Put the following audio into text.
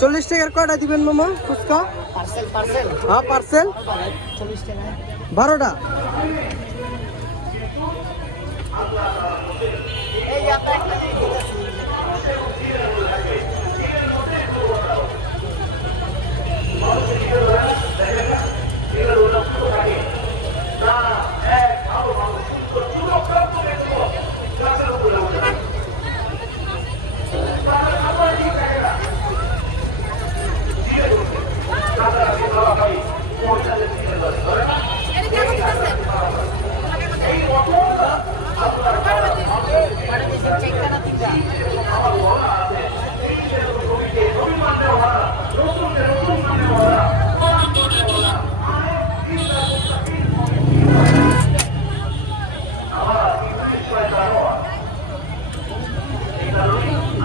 চল্লিশ টাকার কয়টা দিবেন মামা ফুচকা? হ্যাঁ পার্সেল। বারোটা?